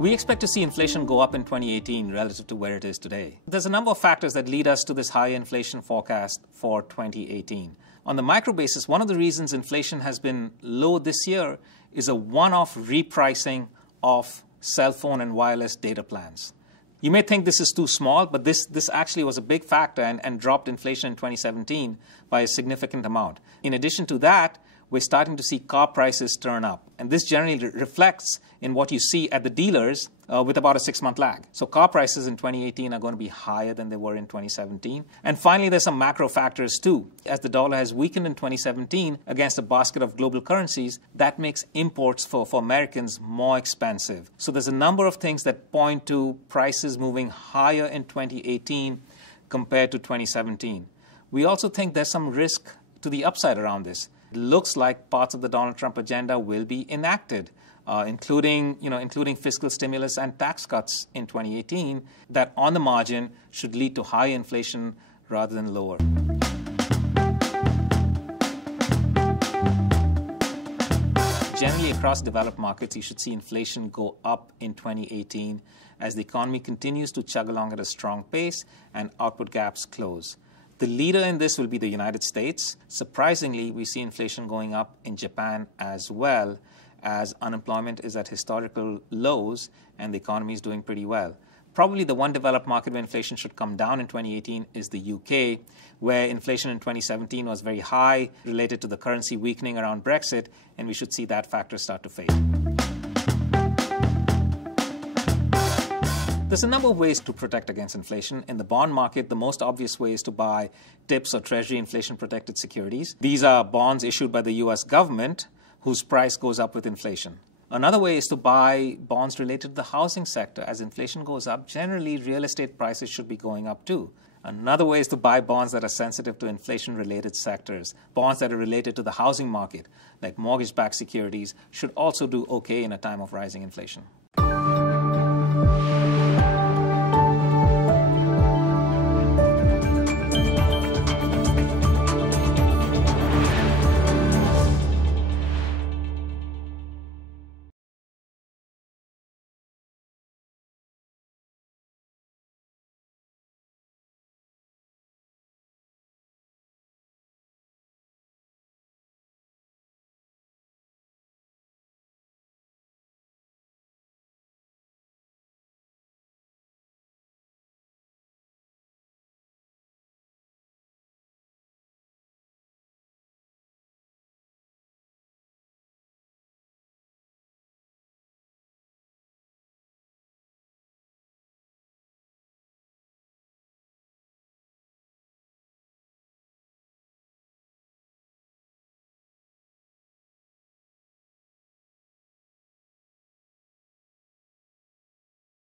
We expect to see inflation go up in 2018 relative to where it is today. There's a number of factors that lead us to this higher inflation forecast for 2018. On the micro basis, one of the reasons inflation has been low this year is a one-off repricing of cell phone and wireless data plans. You may think this is too small, but this actually was a big factor and dropped inflation in 2017 by a significant amount. In addition to that, we're starting to see car prices turn up. And this generally reflects in what you see at the dealers with about a 6-month lag. So car prices in 2018 are going to be higher than they were in 2017. And finally, there's some macro factors too. As the dollar has weakened in 2017 against a basket of global currencies, that makes imports for Americans more expensive. So there's a number of things that point to prices moving higher in 2018 compared to 2017. We also think there's some risk to the upside around this. It looks like parts of the Donald Trump agenda will be enacted, including fiscal stimulus and tax cuts in 2018, that on the margin should lead to higher inflation rather than lower. Generally, across developed markets, you should see inflation go up in 2018 as the economy continues to chug along at a strong pace and output gaps close. The leader in this will be the United States. Surprisingly, we see inflation going up in Japan as well, as unemployment is at historical lows and the economy is doing pretty well. Probably the one developed market where inflation should come down in 2018 is the UK, where inflation in 2017 was very high related to the currency weakening around Brexit, and we should see that factor start to fade. There's a number of ways to protect against inflation. In the bond market, the most obvious way is to buy TIPS or Treasury inflation-protected securities. These are bonds issued by the U.S. government whose price goes up with inflation. Another way is to buy bonds related to the housing sector. As inflation goes up, generally real estate prices should be going up too. Another way is to buy bonds that are sensitive to inflation-related sectors. Bonds that are related to the housing market, like mortgage-backed securities, should also do okay in a time of rising inflation.